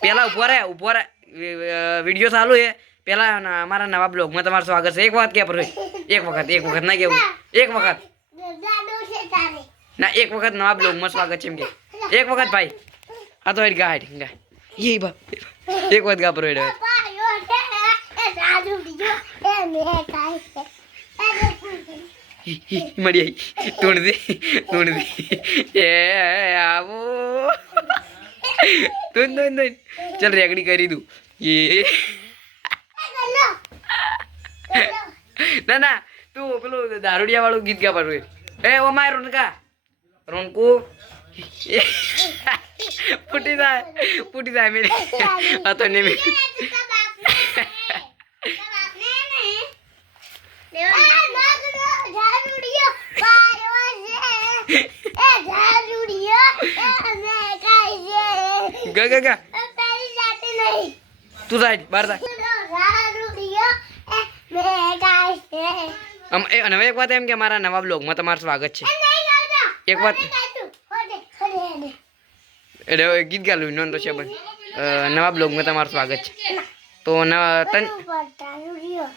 પેલા ઉભો રે વિડિયો ચાલુ છે પેલા અમારા નવા બ્લોગમાં તમારું સ્વાગત છે. એક વખત કે પર એક વખત ના કેવું એક વખત ના એક વખત નવા બ્લોગમાં સ્વાગત છે એમ કે એક વખત ભાઈ આ તો હેડ ગા યે બા એક વખત ગા પર હેડ મળી તુણદી એ આવો તું ચલ રેકડી કરી દઉં એ ના તું પેલું દારૂડિયા વાળું ગીત ગા પાડું એ ઓ માય રોનકુ ફૂટી જાય મેરે આ તો ને ગા તું જાય બહાર જાય અને એક વાત એમ કે મારા નવા બ્લોગમાં તમારું સ્વાગત છે. એક વાત એટલે ગીત ગાલું નોન તો છે બસ નવા બ્લોગમાં તમારું સ્વાગત છે. તો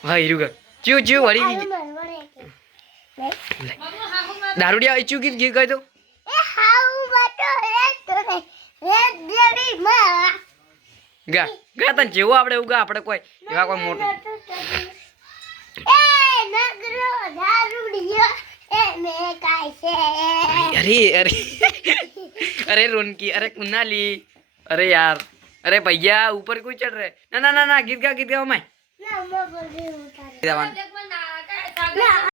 હા હીરું ચીવ વળી દારૂડિયા ઈચ્છું ગીત ગાય તો ગા તને જેવું આપણે એવું ગા આપણે કોઈ એવા કોઈ મોટું अरे रोनकी अरे कुनाली अरे यार अरे भैया ऊपर कोई चढ़ रहे ना गीत गा मैं